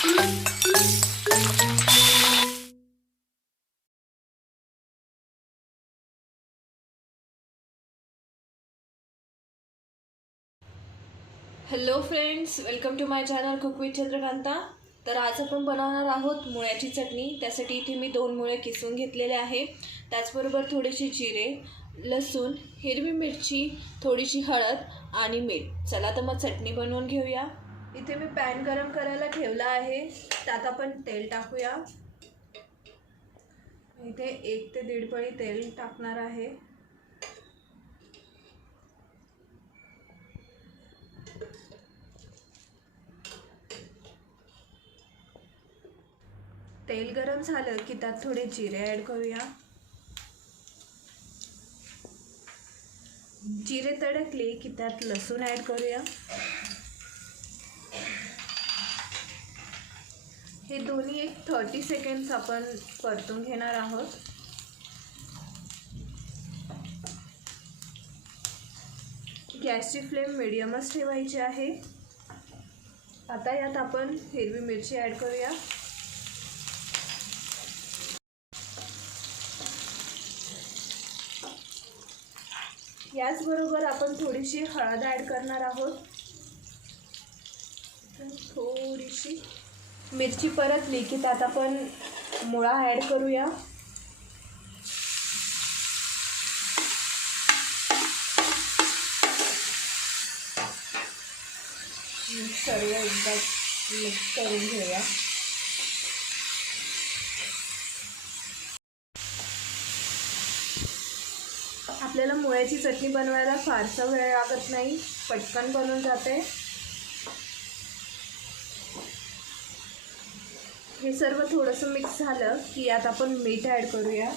Hello friends, welcome to my channel cook with Chandrakanta. तर आज आपण बनवणार आहोत मुळ्याची चटणी। त्यासाठी इथे मी 2 मुळे किसून घेतलेले आहे, त्याचबरोबर थोडेसे जिरे, लसूण, हिरवी मिरची, थोडीशी हळद आणि मीठ। चला तर मग चटणी बनवून घेऊया। इथे मी पॅन गरम करायला ठेवला आहे, त्यात आपण तेल टाकूया। इथे 1 ते 1.5 पळी तेल टाकणार आहे। तेल गरम झालं की त्यात थोडे जिरे ॲड करूया। जिरे तडकले की त्यात लसूण ॲड करूया। हे दोन्ही 30 सेकंड्स आपण परतून घेणार आहोत। गॅसची फ्लेम मीडियमच ठेवायची आहे। आता यात आपण हिरवी मिरची ॲड करूया। याचबरोबर आपण थोडीशी हळद ॲड करणार आहोत। थोडीशी मिरची परतली की त्यात आपण मुळा ॲड करूया। सर्व एकदा मिक्स करून घेऊया। आपल्याला मुळ्याची चटणी बनवायला फारसा वेळ लागत नाही, पटकन बनून जाते। हे सर्व थोडंसं मिक्स झालं की यात आपण मीठ ॲड करूया।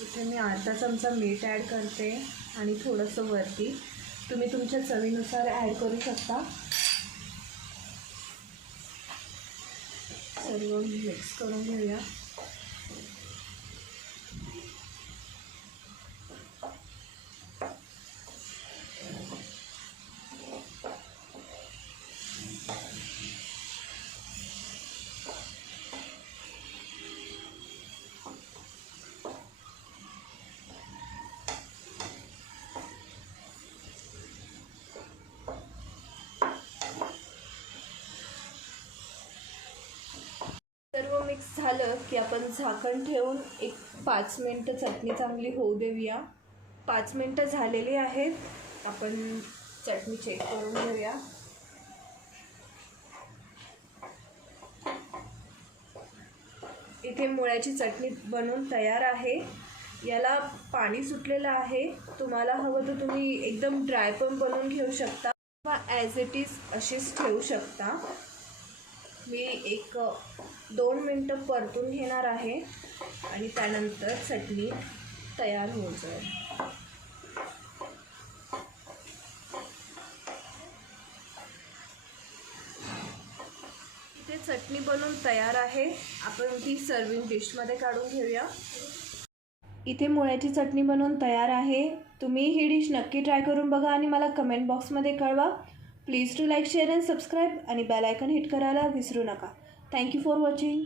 इथे मी अर्धा चमचा मीठ ॲड करते आणि थोडंसं वरती तुम्ही तुमच्या चवीनुसार ॲड करू शकता। सर्व मिक्स करून घेऊया। सर्व मिक्स झालं की आपण झाकण ठेवून 5 मिनिटं चटणी चांगली होऊ देऊया। 5 मिनिटं झालेली आहेत, आपण चटणी चेक करून घेऊया। इथे मुळ्याची चटणी बनवून तयार आहे। याला पाणी सुटलेलं आहे, तुम्हाला हवं तर तुम्ही एकदम ड्राय पण बनवून घेऊ शकता किंवा ॲज इट इज अशीच ठेवू शकता। मी 2 मिनिटं परतून घेणार आहे आणि त्यानंतर चटणी तयार होऊन जाईल। इथे चटणी बनवून तयार आहे, आपण ती सर्विंग डिशमध्ये काढून घेऊया। इथे मुळ्याची चटणी बनवून तयार आहे। तुम्ही ही डिश नक्की ट्राय करून बघा आणि मला कमेंट बॉक्समध्ये कळवा। Please to like, share and subscribe आणि बेल आयकॉन हिट करायला विसरू नका। Thank you for watching.